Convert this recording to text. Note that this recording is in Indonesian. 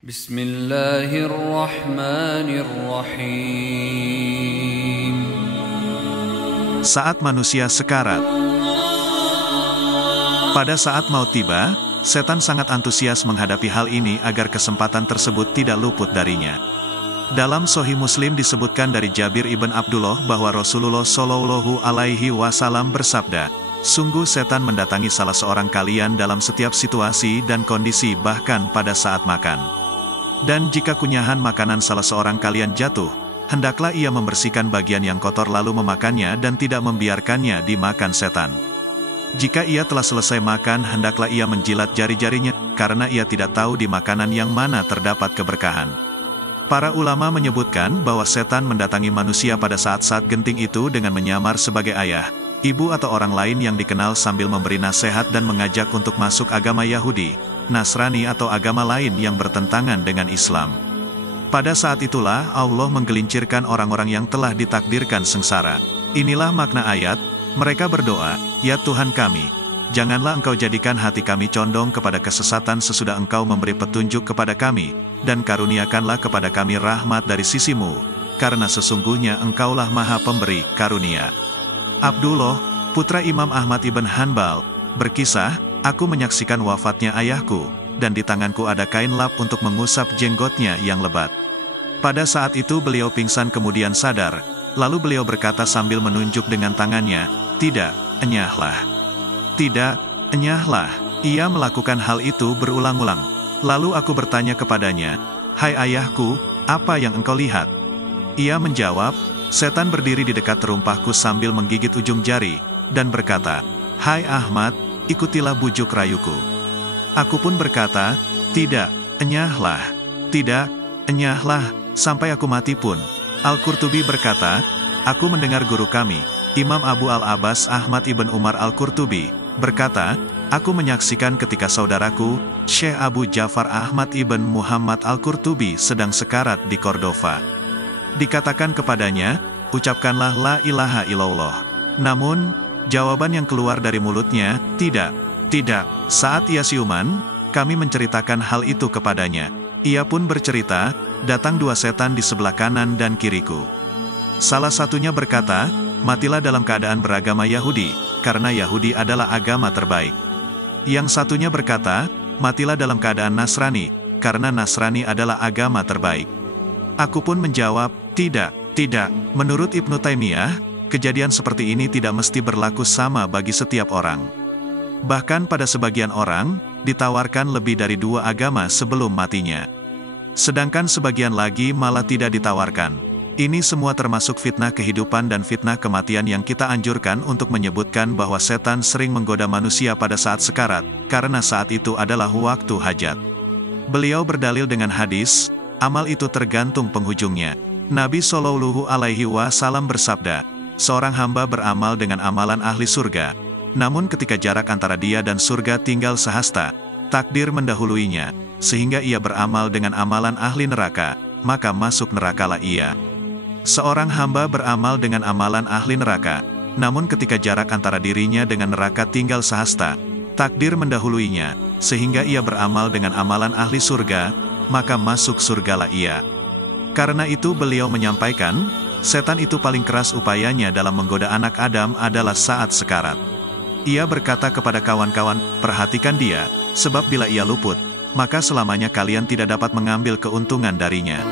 Bismillahirrahmanirrahim. Saat manusia sekarat. Pada saat maut tiba, setan sangat antusias menghadapi hal ini agar kesempatan tersebut tidak luput darinya. Dalam Sahih Muslim disebutkan dari Jabir ibn Abdullah bahwa Rasulullah Shallallahu Alaihi Wasallam bersabda, "Sungguh setan mendatangi salah seorang kalian dalam setiap situasi dan kondisi, bahkan pada saat makan. Dan jika kunyahan makanan salah seorang kalian jatuh, hendaklah ia membersihkan bagian yang kotor lalu memakannya dan tidak membiarkannya dimakan setan. Jika ia telah selesai makan, hendaklah ia menjilat jari-jarinya, karena ia tidak tahu di makanan yang mana terdapat keberkahan." Para ulama menyebutkan bahwa setan mendatangi manusia pada saat-saat genting itu dengan menyamar sebagai ayah, ibu atau orang lain yang dikenal sambil memberi nasihat dan mengajak untuk masuk agama Yahudi, Nasrani atau agama lain yang bertentangan dengan Islam. Pada saat itulah Allah menggelincirkan orang-orang yang telah ditakdirkan sengsara. Inilah makna ayat, mereka berdoa, "Ya Tuhan kami, janganlah Engkau jadikan hati kami condong kepada kesesatan sesudah Engkau memberi petunjuk kepada kami, dan karuniakanlah kepada kami rahmat dari sisi-Mu, karena sesungguhnya Engkaulah Maha Pemberi karunia." Abdullah, putra Imam Ahmad ibn Hanbal, berkisah, "Aku menyaksikan wafatnya ayahku, dan di tanganku ada kain lap untuk mengusap jenggotnya yang lebat. Pada saat itu beliau pingsan kemudian sadar, lalu beliau berkata sambil menunjuk dengan tangannya, 'Tidak, enyahlah. Tidak, enyahlah.' Ia melakukan hal itu berulang-ulang. Lalu aku bertanya kepadanya, 'Hai ayahku, apa yang engkau lihat?' Ia menjawab, 'Setan berdiri di dekat terumpahku sambil menggigit ujung jari, dan berkata, Hai Ahmad, ikutilah bujuk rayuku.' Aku pun berkata, 'Tidak, enyahlah. Tidak, enyahlah, sampai aku mati pun.'" Al-Qurtubi berkata, "Aku mendengar guru kami, Imam Abu Al-Abbas Ahmad ibn Umar Al-Qurtubi, berkata, aku menyaksikan ketika saudaraku, Syekh Abu Ja'far Ahmad ibn Muhammad Al-Qurtubi sedang sekarat di Cordova. Dikatakan kepadanya, ucapkanlah la ilaha illallah. Namun, jawaban yang keluar dari mulutnya, tidak, tidak. Saat ia siuman, kami menceritakan hal itu kepadanya. Ia pun bercerita, datang dua setan di sebelah kanan dan kiriku. Salah satunya berkata, matilah dalam keadaan beragama Yahudi, karena Yahudi adalah agama terbaik. Yang satunya berkata, matilah dalam keadaan Nasrani, karena Nasrani adalah agama terbaik. Aku pun menjawab, tidak, tidak. Menurut Ibnu Taimiyah, kejadian seperti ini tidak mesti berlaku sama bagi setiap orang. Bahkan pada sebagian orang, ditawarkan lebih dari dua agama sebelum matinya. Sedangkan sebagian lagi malah tidak ditawarkan. Ini semua termasuk fitnah kehidupan dan fitnah kematian yang kita anjurkan untuk menyebutkan bahwa setan sering menggoda manusia pada saat sekarat, karena saat itu adalah waktu hajat. Beliau berdalil dengan hadis, amal itu tergantung penghujungnya. Nabi Shallallahu Alaihi Wasallam bersabda, seorang hamba beramal dengan amalan ahli surga, namun ketika jarak antara dia dan surga tinggal sehasta, takdir mendahuluinya, sehingga ia beramal dengan amalan ahli neraka, maka masuk nerakalah ia. Seorang hamba beramal dengan amalan ahli neraka, namun ketika jarak antara dirinya dengan neraka tinggal sehasta, takdir mendahuluinya, sehingga ia beramal dengan amalan ahli surga, maka masuk surgalah ia. Karena itu beliau menyampaikan, setan itu paling keras upayanya dalam menggoda anak Adam adalah saat sekarat. Ia berkata kepada kawan-kawan, perhatikan dia, sebab bila ia luput, maka selamanya kalian tidak dapat mengambil keuntungan darinya.